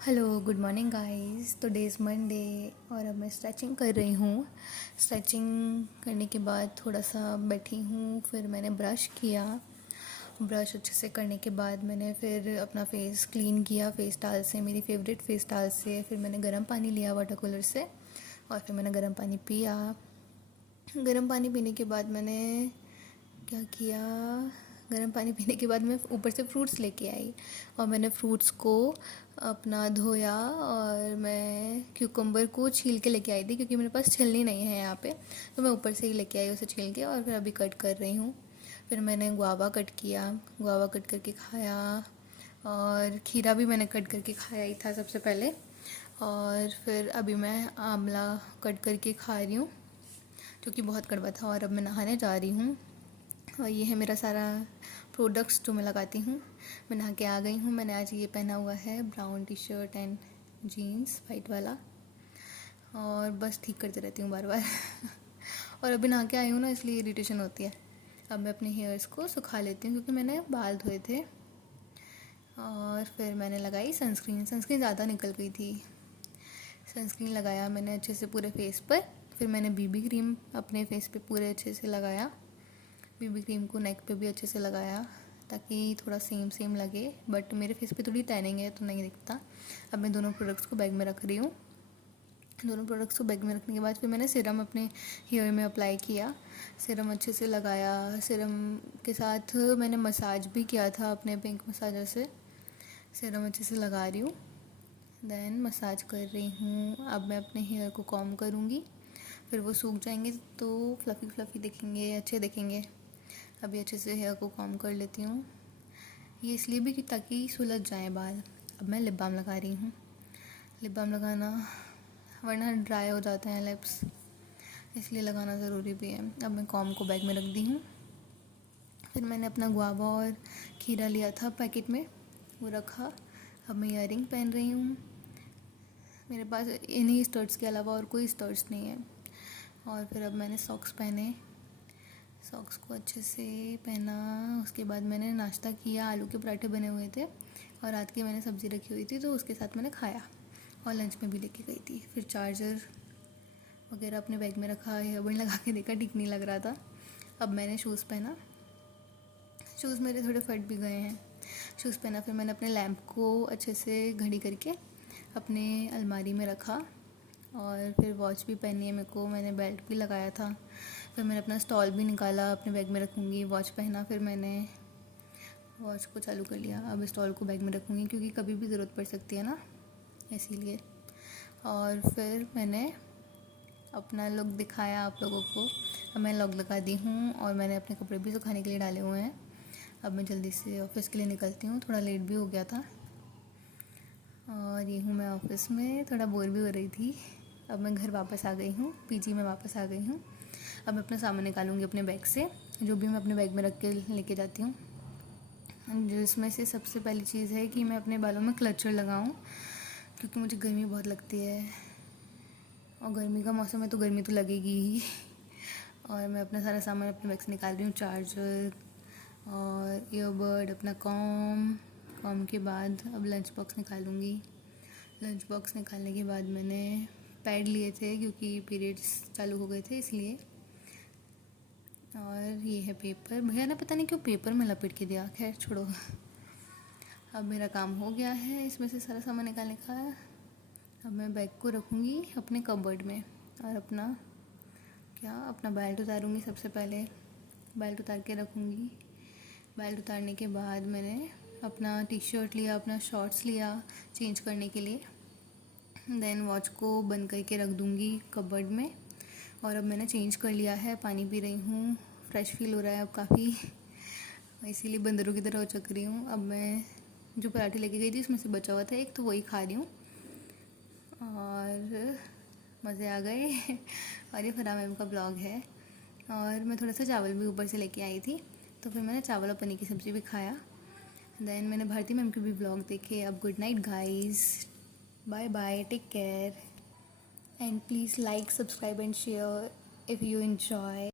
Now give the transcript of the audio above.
Hello good morning guys. Today is Monday और अब मैं स्ट्रेचिंग कर रही हूँ। स्ट्रेचिंग करने के बाद थोड़ा सा बैठी हूँ, फिर मैंने ब्रश किया। ब्रश अच्छे से करने के बाद मैंने फिर अपना फेस क्लीन किया फेस टाल से, मेरी फेवरेट फेस टाल से। फिर मैंने गर्म पानी लिया वाटर कूलर से और फिर मैंने गर्म पानी पिया। गर्म पानी पीने के बाद मैंने क्या किया, गर्म पानी पीने के बाद मैं ऊपर से फ्रूट्स लेके आई और मैंने फ्रूट्स को अपना धोया और मैं क्यूकम्बर को छील के लेके आई थी क्योंकि मेरे पास छीलनी नहीं है यहाँ पे, तो मैं ऊपर से ही लेके आई उसे छील के और फिर अभी कट कर रही हूँ। फिर मैंने गुआवा कट किया, गुआवा कट करके खाया और खीरा भी मैंने कट करके खाया ही था सबसे पहले। और फिर अभी मैं आंवला कट करके खा रही हूँ जो कि बहुत कड़वा था। और अब मैं नहाने जा रही हूँ और ये है मेरा सारा प्रोडक्ट्स जो मैं लगाती हूँ। मैं नहा के आ गई हूँ। मैंने आज ये पहना हुआ है brown T shirt and jeans white वाला, और बस ठीक करते रहती हूँ बार बार और अभी नहा के आई हूँ ना, इसलिए इरिटेशन होती है। अब मैं अपने हेयर्स को सुखा लेती हूँ क्योंकि मैंने बाल धोए थे। और फिर मैंने लगाई सनस्क्रीन। सनस्क्रीन ज़्यादा निकल गई थी। सनस्क्रीन लगाया मैंने अच्छे से पूरे फेस पर। फिर मैंने बीबी क्रीम अपने फेस पे पूरे अच्छे से लगाया। बीबी क्रीम को नेक पे भी अच्छे से लगाया ताकि थोड़ा सेम सेम लगे, बट मेरे फेस पे थोड़ी टैनिंग है तो नहीं दिखता। अब मैं दोनों प्रोडक्ट्स को बैग में रख रही हूँ। दोनों प्रोडक्ट्स को बैग में रखने के बाद फिर मैंने सीरम अपने हेयर में अप्लाई किया। सीरम अच्छे से लगाया। सीरम के साथ मैंने मसाज भी किया था अपने पिंक मसाजर से। सीरम अच्छे से लगा रही हूँ, देन मसाज कर रही हूँ। अब मैं अपने हेयर को कॉम्ब करूँगी, फिर वो सूख जाएंगे तो फ्लफ़ी फ्लफ़ी दिखेंगे, अच्छे दिखेंगे। अभी अच्छे से हेयर को कॉम्ब कर लेती हूँ, ये इसलिए भी कि ताकि सुलझ जाए बाल। अब मैं लिप बाम लगा रही हूँ। लिप बाम लगाना, वरना ड्राई हो जाते हैं लिप्स, इसलिए लगाना ज़रूरी भी है। अब मैं कॉम्ब को बैग में रख दी हूँ। फिर मैंने अपना गुआवा और खीरा लिया था पैकेट में, वो रखा। अब मैं ईयरिंग पहन रही हूँ। मेरे पास इन्हीं स्टड्स के अलावा और कोई स्टड्स नहीं है। और फिर अब मैंने सॉक्स पहने, सॉक्स को अच्छे से पहना। उसके बाद मैंने नाश्ता किया, आलू के पराठे बने हुए थे और रात की मैंने सब्ज़ी रखी हुई थी तो उसके साथ मैंने खाया और लंच में भी लेके गई थी। फिर चार्जर वगैरह अपने बैग में रखा, ईयरबड लगा के देखा, ठीक नहीं लग रहा था। अब मैंने शूज़ पहना, शूज़ मेरे थोड़े फट भी गए हैं। शूज़ पहना, फिर मैंने अपने लैम्प को अच्छे से घड़ी करके अपने अलमारी में रखा। और फिर वॉच भी पहनी है मेरे को, मैंने बेल्ट भी लगाया था। फिर मैंने अपना स्टॉल भी निकाला, अपने बैग में रखूँगी। वॉच पहना, फिर मैंने वॉच को चालू कर लिया। अब स्टॉल को बैग में रखूँगी क्योंकि कभी भी ज़रूरत पड़ सकती है ना, इसीलिए। और फिर मैंने अपना लुक दिखाया आप लोगों को। अब मैं लॉक लगा दी हूँ और मैंने अपने कपड़े भी सुखाने के लिए डाले हुए हैं। अब मैं जल्दी से ऑफ़िस के लिए निकलती हूँ, थोड़ा लेट भी हो गया था। और ये हूँ मैं ऑफ़िस में, थोड़ा बोर भी हो रही थी। अब मैं घर वापस आ गई हूँ, पीजी में वापस आ गई हूँ। अब मैं अपना सामान निकालूंगी अपने बैग से, जो भी मैं अपने बैग में रख के लेके जाती हूँ। जिसमें से सबसे पहली चीज़ है कि मैं अपने बालों में क्लचर लगाऊं क्योंकि मुझे गर्मी बहुत लगती है और गर्मी का मौसम है तो गर्मी तो लगेगी ही। और मैं अपना सारा सामान अपने बैग से निकाल रही हूँ, चार्जर और ईयरबड, अपना कॉम के बाद अब लंच बॉक्स निकालूंगी। लंच बॉक्स निकालने के बाद मैंने पैड लिए थे क्योंकि पीरियड्स चालू हो गए थे इसलिए। और ये है पेपर, भैया ने पता नहीं क्यों पेपर में लपेट के दिया, खैर छोड़ो। अब मेरा काम हो गया है इसमें से सारा सामान निकालने का। अब मैं बैग को रखूँगी अपने कबर्ड में और अपना बेल्ट उतारूँगी। सबसे पहले बेल्ट उतार के रखूँगी। बेल्ट उतारने के बाद मैंने अपना टी शर्ट लिया, अपना शॉर्ट्स लिया चेंज करने के लिए। देन वॉच को बंद करके रख दूँगी कबर्ड में। और अब मैंने चेंज कर लिया है, पानी पी रही हूँ, फ्रेश फील हो रहा है अब काफ़ी, इसीलिए बंदरों की तरह हो चक रही हूँ। अब मैं जो पराठे लेके गई थी उसमें से बचा हुआ था एक, तो वही खा रही हूँ और मज़े आ गए। और ये फराह मैम का ब्लॉग है। और मैं थोड़ा सा चावल भी ऊपर से लेके आई थी तो फिर मैंने चावल और पनीर की सब्ज़ी भी खाया। देन मैंने भारती मैम के भी ब्लॉग देखे। अब good night guys, bye bye, take care, and please like, subscribe and share if you enjoy.